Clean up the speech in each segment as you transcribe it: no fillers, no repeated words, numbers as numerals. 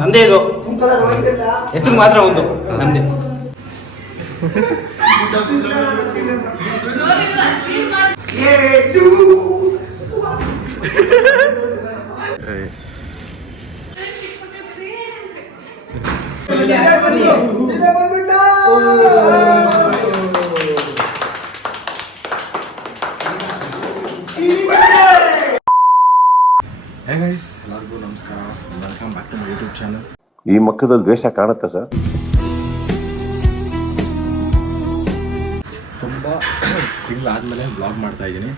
ನಮ್ದೇ ಇದು ಹೆಸರು ಮಾತ್ರ ಒಂದು ನಮ್ದೇ. ಎಲ್ಲರಿಗೂ ನಮಸ್ಕಾರ, welcome back to my YouTube channel. ಈ ಮಕ್ಕದಲ್ಲಿ ದ್ವೇಷ ಕಾಣುತ್ತಾ ಸರ್? ತುಂಬ ತಿಂಗಳಾದಮೇಲೆ ಬ್ಲಾಗ್ ಮಾಡ್ತಾಯಿದ್ದೀನಿ.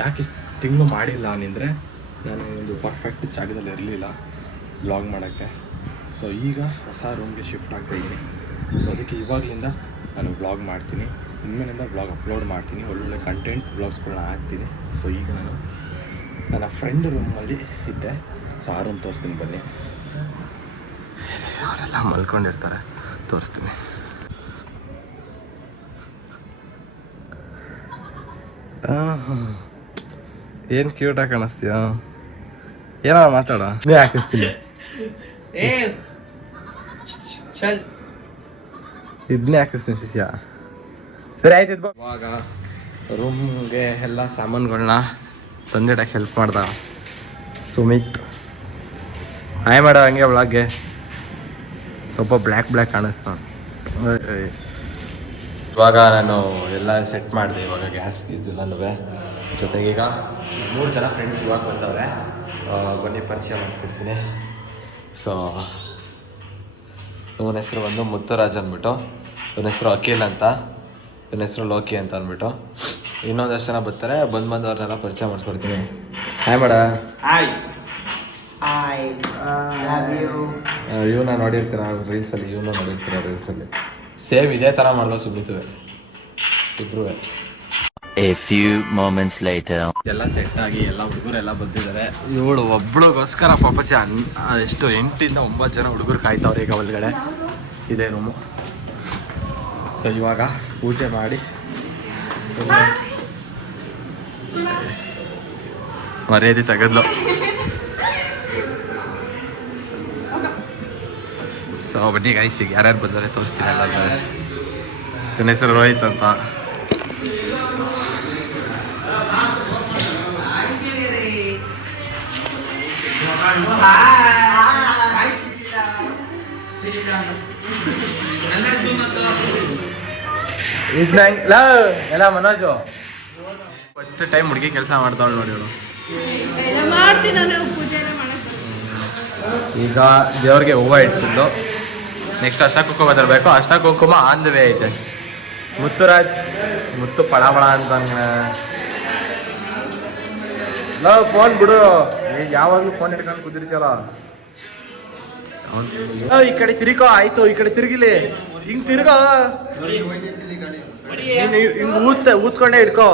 ಯಾಕೆ ತಿಂಗಳು ಮಾಡಿಲ್ಲ ಅಂದರೆ ನಾನು ಒಂದು ಪರ್ಫೆಕ್ಟ್ ಜಾಗದಲ್ಲಿ ಇರಲಿಲ್ಲ ಬ್ಲಾಗ್ ಮಾಡೋಕ್ಕೆ. ಸೊ ಈಗ ಹೊಸ ರೂಮ್ಗೆ ಶಿಫ್ಟ್ ಆಗ್ತಾಯಿದ್ದೀನಿ. ಸೊ ಅದಕ್ಕೆ ಇವಾಗಲಿಂದ ನಾನು ಬ್ಲಾಗ್ ಮಾಡ್ತೀನಿ. ಇನ್ಮೇಲಿಂದ ಬ್ಲಾಗ್ ಅಪ್ಲೋಡ್ ಮಾಡ್ತೀನಿ, ಒಳ್ಳೊಳ್ಳೆ ಕಂಟೆಂಟ್ ಬ್ಲಾಗ್ಸ್ಗಳನ್ನ ಹಾಕ್ತೀನಿ. ಸೊ ಈಗ ನಾನು ನನ್ನ ಫ್ರೆಂಡ್ ರೂಮಲ್ಲಿ ಇದ್ದೆ. ಸೊ ಆ ರೂಮ್ ತೋರಿಸ್ತೀನಿ ಬನ್ನಿ. ಅವರೆಲ್ಲ ಮಲ್ಕೊಂಡಿರ್ತಾರೆ, ತೋರಿಸ್ತೀನಿ. ಏನು ಕ್ಯೂಟಾಗಿ ಕಾಣಿಸ್ತೀಯ? ಏನೋ ಮಾತಾಡ, ನೀ ಹಾಕಿಸ್ತೀನಿ. ಇದನ್ನೇ ಹಾಕಿಸ್ತೀನಿ ಶಿಷ್ಯ. ಸರಿ ಆಯ್ತು. ಇವಾಗ ರೂಮ್ಗೆ ಎಲ್ಲ ಸಾಮಾನುಗಳನ್ನ ತಂದಿಡಕ್ಕೆ ಹೆಲ್ಪ್ ಮಾಡ್ದ ಸುಮಿತ್. ಹಾಯ್ ಮಾಡ ಹಂಗೆ ಒಳಗೆ ಸ್ವಲ್ಪ ಬ್ಲ್ಯಾಕ್ ಕಾಣಿಸ್ತಾ. ಇವಾಗ ನಾನು ಎಲ್ಲ ಸೆಟ್ ಮಾಡಿದೆ. ಇವಾಗ ಗ್ಯಾಸ್ ಎಲ್ಲನೂ ಜೊತೆಗೆ ಈಗ 3 ಜನ ಫ್ರೆಂಡ್ಸ್ ಇವಾಗ ಬಂದವ್ರೆ. ಬನ್ನಿ ಪರಿಚಯ ಮಾಡಿಸ್ಕೊಡ್ತೀನಿ. ಸೊ ಇವನ ಹೆಸರು ಬಂದು ಮುತ್ತುರಾಜ್ ಅಂದ್ಬಿಟ್ಟು, ಇವನ ಹೆಸರು ಅಖಿಲ್ ಅಂತ, ಇವನ ಹೆಸರು ಲೋಕಿ ಅಂತ ಅಂದ್ಬಿಟ್ಟು. ಇನ್ನೊಂದಷ್ಟು ಜನ ಬರ್ತಾರೆ, ಬಂದವ್ರನ್ನೆಲ್ಲ ಪರಿಚಯ ಮಾಡಿಸ್ಕೊಡ್ತೀನಿ. ಹಾಯ್ ಮಾಡ. ಹಾಯ್. ಇವನ್ನ ನೋಡಿರ್ತೀರ ರೀಲ್ಸಲ್ಲಿ, ಇವನ್ನ ನೋಡಿರ್ತೀರ ರೀಲ್ಸಲ್ಲಿ. ಸೇಮ್ ಇದೇ ಥರ ಮಾಡ್ದೋ ಸುಮಿತುವೆ ಇಬ್ರು. A few moments later. ಎಲ್ಲ ಸೆಟ್ ಆಗಿ ಎಲ್ಲ ಹುಡುಗರೆಲ್ಲ ಬಂದಿದ್ದಾರೆ. ಇವಳು ಒಬ್ಳಿಗೋಸ್ಕರ ಪಾಪಚ ಎಷ್ಟು 8 ಇಂದ 9 ಜನ ಹುಡುಗರು ಕಾಯ್ತಾವ್ರೆ ಈಗ ಒಳಗಡೆ. ಇದೇ ರೂಮು. ಸೊ ಇವಾಗ ಪೂಜೆ ಮಾಡಿ ಮರ್ಯಾದೆ ತೆಗೆದ್ಲು. ಸೊ ಬನ್ನಿ ಗೈಸ್, ಈಗ ಯಾರ್ಯಾರು ಬಂದರೆ ತೋರಿಸ್ತೀನಿ ಎಲ್ಲ. ನನ್ನ ಹೆಸರು ರೋಹಿತ್ ಅಂತ. ಎಲ್ಲ ಮನೋಜು ಫಸ್ಟ್ ಟೈಮ್ ಹುಡುಗಿ ಕೆಲಸ ಮಾಡ್ತಾವಳು ನೋಡಿ ಇವಳು. ಈಗ ದೇವ್ರಿಗೆ ಹೂವು ಇಡ್ತಿದ್ದು. ನೆಕ್ಸ್ಟ್ ಅಷ್ಟಕುಂಕುಮ ತರಬೇಕು. ಅಷ್ಟಕುಂಕುಮ ಆನ್ ದ ವೇ ಐತೆ. ಮುತ್ತುರಾಜ್ ಮುತ್ತು ಪಳಾಪಳ ಅಂತ ಫೋನ್ ಬಿಡು. ಯಾವಾಗಲೂ ಫೋನ್ ಇಟ್ಕೊಂಡು ಕುದಿರ್ತೀಯಲ್ಲ. ಈ ಕಡೆ ತಿರುಗೋ. ಆಯ್ತು, ಈ ಕಡೆ ತಿರುಗಿಲಿ. ಹಿಂಗ್ ತಿರ್ಗೋ, ಹಿಂಗ್ ಊದ್ಕೊಂಡೆ ಇಟ್ಕೋ.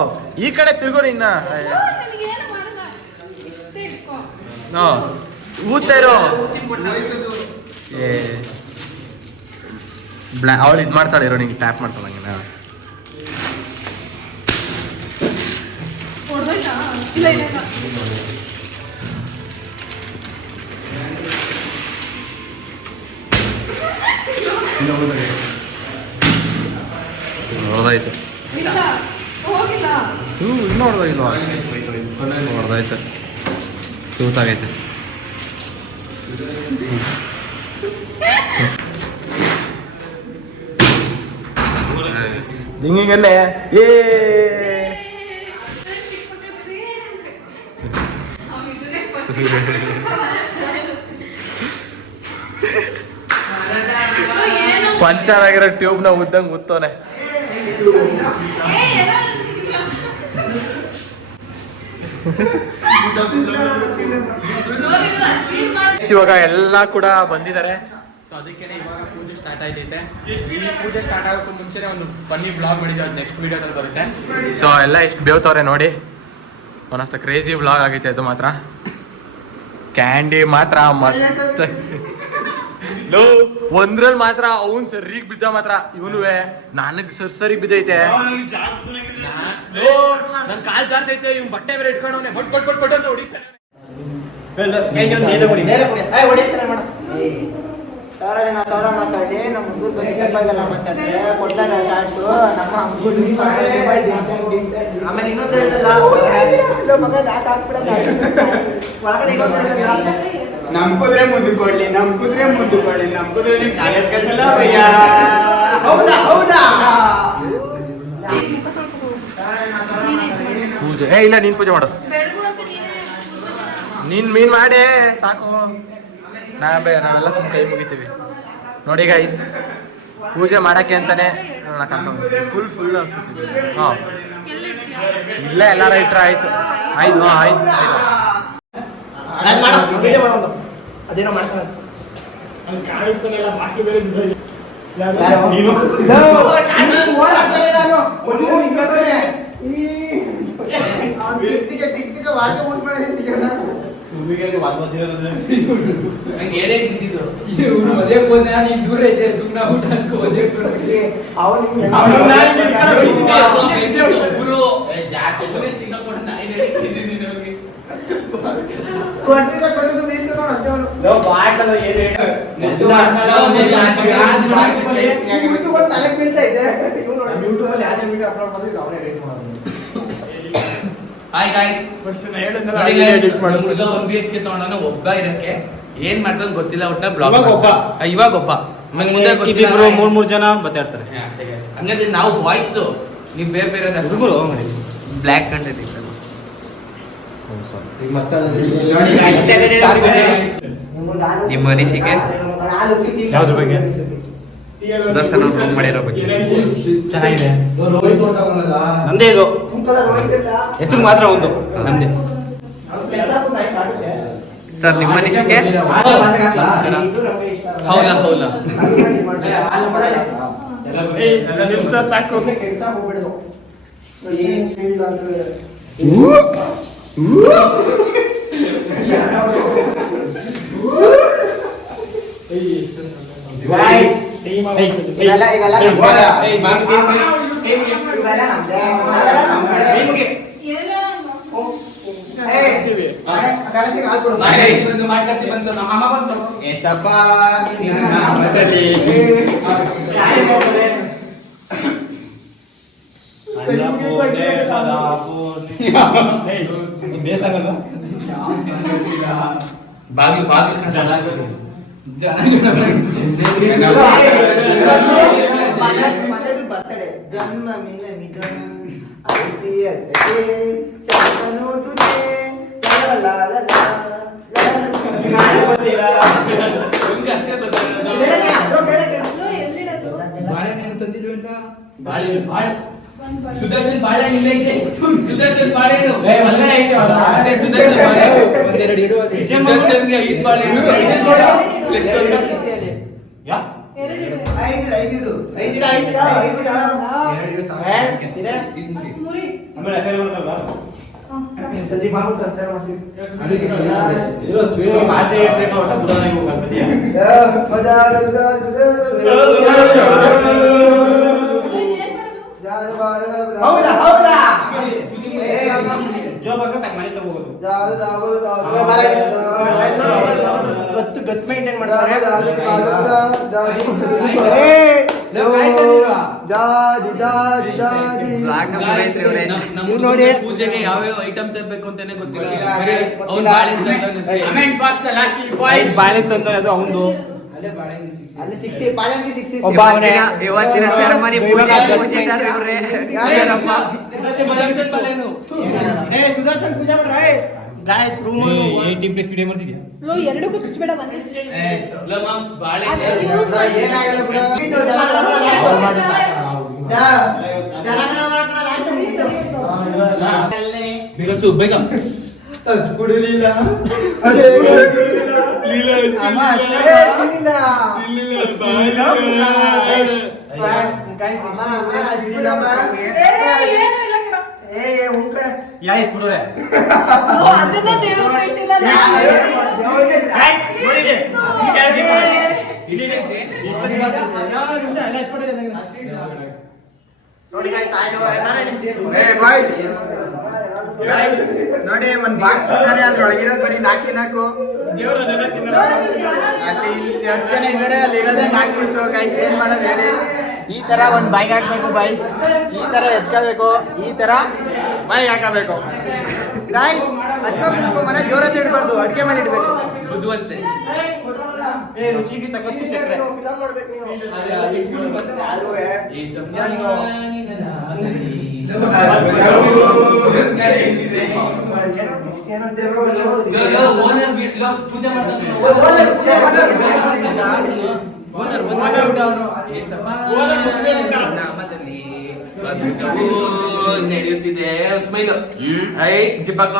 ಈ ಕಡೆ ತಿರ್ಗೋ. ನಿನ್ನ ಊದ್ತಾ ಇರೋ. ಅವಳು ಇದು ಮಾಡ್ತಾಳೆ ಇರೋ, ನಿಂಗೆ ಟ್ಯಾಪ್ ಮಾಡ್ತಾಳೆ ಹಂಗೆ. ಹೊಡೆದಾಯ್ತು. ಇನ್ನೂ ಹೊಡೆದಾಗಿಲ್ವ? ಹೊಡೆದಾಯ್ತು. ತೂತಾಗೈತೆ. ಹಿಂಗಲ್ಲೇ ಏ ಪಂಚರ್ ಆಗಿರೋ ಟ್ಯೂಬ್ನ ಉದ್ದಂಗೆ ಉತ್ತೋನೆ. ಇವಾಗ ಎಲ್ಲ ಕೂಡ ಬಂದಿದ್ದಾರೆ. ಸೊ ಅದಕ್ಕೆ ಇವಾಗ ಪೂಜೆ ಸ್ಟಾರ್ಟ್ ಆಯ್ತೈತೆ. ಈ ಪೂಜೆ ಸ್ಟಾರ್ಟ್ ಆಗೋಕ್ಕೂ ಮುಂಚೆನೆ ಒಂದು ಫನ್ನಿ ಬ್ಲಾಗ್ ಮಾಡಿದ್ದೆ, ಅದು ನೆಕ್ಸ್ಟ್ ವಿಡಿಯೋದಲ್ಲಿ ಬರುತ್ತೆ. ಸೊ ಎಲ್ಲ ಎಷ್ಟು ಬೇವ್ತವ್ರೆ ನೋಡಿ. One of the crazy vlog ಆಗೈತೆ ಅದು ಮಾತ್ರ. ಕ್ಯಾಂಡಿ ಮಾತ್ರ ಮಸ್ತ್. ಲೋ ಒಂದ್ರಲ್ಲಿ ಮಾತ್ರ ಅವನ್ ಸರಿಗ್ ಬಿದ್ದ ಮಾತ್ರ ಇವನುವೆ ನನಗ್ ಸರಿ ಬಿದ್ದೈತೆ. ನನ್ ಕಾಲ್ ಜಾರ್ತೈತೆ ಇವ್ನ್ ಬಟ್ಟೆ ಬೇರೆ ಇಟ್ಕೊಂಡವನೆ ಬಟ್ ಬಟ್ ಬಟ್ ಬಟ್ ಅಂತ ಹೊಡಿತಾನೆ. ಸಾವಿರ ಮಾತಾಡಿ ನಮ್ಮ ಹುಡುಗರ ಬಗ್ಗೆ ತಪ್ಪಾಗೆಲ್ಲ ಮಾತಾಡಿದ್ರೆ ಕೊಡ್ತಾರೆ ಸಾಕು. ನಮ್ಮ ಆಮೇಲೆ ಇನ್ನೊಂದು ಮಗ ದಾಟ ಹಾಕ್ಬಿಡಲ್ಲ ಒಳಗಡೆ ಇನ್ನೊಂದು ನಮ್ ಕುದುರೆ ಮುಂದೆ ಕೊಡ್ಲಿ, ನಮ್ ಕುದುರೆ ಮುಂದೆ ಕೊಡ್ಲಿ, ನಮ್ ಕುದುರೆ ನಿಮ್ ಕಾಲೇಜ್ ಕತ್ತಲ್ಲ ಭಯ್ಯ. ಹೌದಾ ಹೌದಾ ಪೂಜೆ ಇಲ್ಲ ನೀನ್ ಪೂಜೆ ಮಾಡು. ನೀನ್ ಮೀನ್ ಮಾಡೇ ಸಾಕು. ನಾವೆಲ್ಲ ಸುಮ್ಮನೆ ಕೈ ಮುಗಿತೀವಿ ನೋಡಿ ಗೈಸ್. ಪೂಜೆ ಮಾಡಕ್ಕೆ ಅಂತಾನೆ ಫುಲ್ ಹಾಂ ಇಲ್ಲೇ ಎಲ್ಲಾರ ಇಟ್ರೆ ಆಯ್ತು. ಆಯ್ತು ಆಯ್ತು ಅದೇನೋ ಮಾಡ್ತಾನೆ ದೂರ ಐತೆ ಸುಮ್ಮನೆ ಊಟ ತಲೆಗೆ ಬೀಳ್ತಾ ಇದೆ. ಹಾಯ್ ಗಾಯ್ಸ್, ಒಂದ್ BHK ತಗೊಂಡ ಒಬ್ಬ ಇರಕ್ಕೆ ಏನ್ ಮಾಡ್ತಾನೆ ಗೊತ್ತಿಲ್ಲ. ಒಟ್ಟ ಬ್ಲಾಗ್ ಇವಾಗ ಒಬ್ಬ ಮುಂದೆ ಗೊತ್ತಿಲ್ಲ. ಮೂರ್ ಜನ ಬರ್ತಾ ಇರ್ತಾರೆ. ಹಂಗಂದ್ರೆ ನಾವು ಬಾಯ್ಸ್, ನೀವ್ ಬೇರೆ ಬೇರೆ ಬ್ಲ್ಯಾಕ್ ಕಂಟೆಂಟ್ ಇತ್ತು. ನಿಮ್ಮ ಅನಿಸಿಕೆ ಯಾವ್ದ್ರ ಬಗ್ಗೆ? ಸುದರ್ಶನ್ ಅವ್ರು ಮಾಡಿರೋ ಬಗ್ಗೆ ಚೆನ್ನಾಗಿದೆ. ನಮ್ದೇ ಇದು ಹೆಸರು ಮಾತ್ರ ಒಂದು ನಮ್ದೇ. ಸರ್ ನಿಮ್ಮ ಅನಿಸಿಕೆ? ಹೌಲಾ ಹೌಲಾ ಸಾಕು. ಬಾಗಿಲು ಬರ್ತಡೆ ಜನ್ಮ ಮೇಲೆ ಸುದರ್ಶನ್ ಬಾಳೆಹಣ್ಣು ಸುದರ್ಶನ್ ಬಾಳೆಹಣ್ಣು ಸುದರ್ಶನ್ಗೆ ಐದು ಬಾಳೆಹಣ್ಣು ಹೌದಾ ಹೌದಾ ಗತ್ತು ಮೇಂಟೈನ್ ಮಾಡ್ತಾರೆ. ನೋಡಿ ಪೂಜೆಗೆ ಯಾವ್ಯಾವ ಐಟಮ್ ತರಬೇಕು ಅಂತಾನೆ ಗೊತ್ತಿಲ್ಲ. ಅವ್ನು ಬಾಳೆ ತಂದ್ರೆ ಅದು ಅವನು ಇವತ್ತಿನ ಸೆರೆಮನಿ ಸುದರ್ಶನ್ ಪೂಜೆ ಮಾಡ್ರೆ ಎರಡಕ್ಕೂ ಚುಚ್ಚಬೇಡ ಬಂದೆ ಬೇಗ ಕುಡಿಲಿಲ್ಲ ಉಂಕಡೆ ಯಾಯ್ತು ಬಿಡೋರೆ ಅದನ್ನ ದೇವ್ರು ಇಟ್ಟಿಲ್ಲ ನೋಡಿ guys, ಗೈಸ್ ನೋಡಿ ಒಂದ್ ಬಾಕ್ಸ್ ತಂದಾನೆ ಅದ್ರೊಳಗಿರೋದು ಬರೀ ನಾಲ್ಕು ಅಲ್ಲಿ ಇಲ್ಲಿ 10 ಜನ ಇದಾರೆ ಅಲ್ಲಿ ಇರೋದೇ 4 ಪೀಸು ಗೈಸ್ ಏನ್ ಮಾಡೋದು ಹೇಳಿ ಈ ತರ ಒಂದ್ ಬೈಕ್ ಹಾಕ್ಬೇಕು ಗೈಸ್ ಈ ತರ ಎತ್ಕೋಬೇಕು ಈ ತರ ಬೈಕ್ ಹಾಕಬೇಕು ಗಾಯ್ಸ್ ಅಷ್ಟೊಂದು ಮನೆ ಜೋರಾಗಿ ಇಡಬಾರ್ದು, ಅಡಿಗೆ ಮೇಲೆ ಇಡಬೇಕು. ಬುದ್ಧಿವಂತೆ ರುಚಿಗೆ ತಕ್ಕಷ್ಟು ಚಕ್ರೆ ನಡೆಯುತ್ತಿದೆ ಸ್ಮೈಲ್ ಐ ಜಿಬ್ಬಕ್ಕ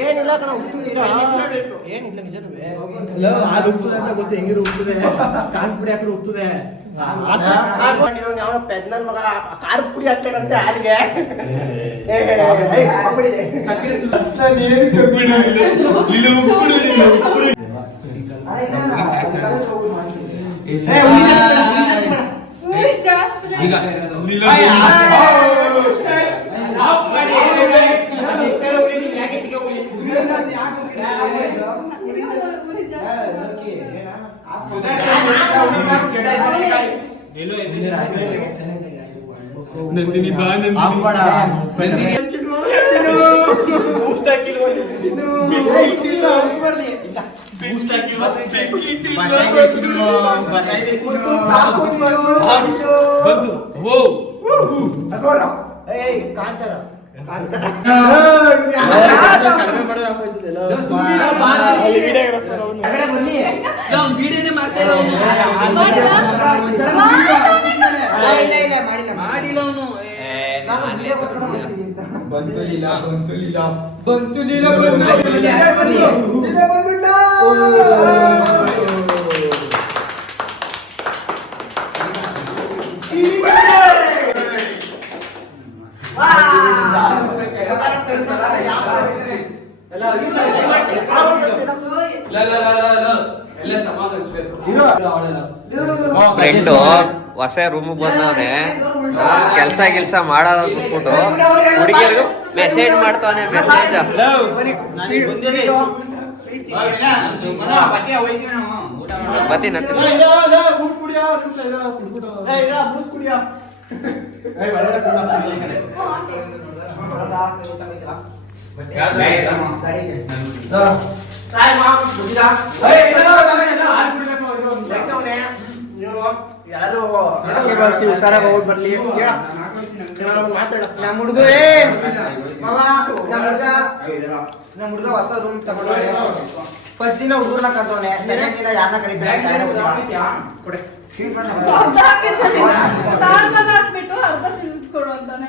ಏನಿಲ್ಲ ಕಣ, ಏನಿಲ್ಲ ನಿಜವೇ. ಹಾಲು ಉಪ್ಪುದೆ ಅಂತ ಗೊತ್ತು, ಹೆಂಗಿರು ಉಪ್ಪುದೆ ಕಾಲ್ ಪುಡಿ ಹಾಕಿದ್ರೆ ಉಪ್ಪುದೆ ಯಾವ ಪೆದ್ನನ್ ಮಗ ಖಾರ ಪುಡಿ ಹಾಕ್ತಾರಂತೆ ಹಾಲಿಗೆ. ಈಗ ನಂದಿನಿ ಬಾ ನಂದಿನಿ ಬಂತು ಓ ಕಾಂತಾರ ವಿಡಿಯೋನೇ ಮಾಡ್ತಾ ಇಲ್ಲ ಮಾಡಿಲ್ಲ ಅವನು ಫ್ರೆಂಡು ಹೊಸ ರೂಮ್ ಬಂದವನೆ ಕೆಲ್ಸ ಮಾಡೋದು ಬಿಟ್ಬಿಟ್ಟು ಹುಡುಗಿಯರಿಗೂ ಮೆಸೇಜ್ ಮಾಡ್ತಾವನೆ ಮೆಸೇಜ್ ಬರ್ತೀನಂತ ಯಾರು ಹುಷಾರಾಗಿ ಹೋಗಿ ಬರ್ಲಿ. ನಮ್ಮ ಹುಡುಗ ನಮ್ಮ ಹುಡುಗ ಹೊಸ ರೂಮ್ ತಗೊಂಡು ಫಸ್ಟ್ ದಿನ ಹುಡುಗರ್ನ ಕರ್ದವನೆ, ಸೆಕೆಂಡ್ ದಿನ ಯಾರನ್ನ ಕರೀತಾರೆ ಹಾಕ್ಬಿಟ್ಟು ಅರ್ಧ ತಿಳ್ಕೊಡು ಅಂತಾನೆ.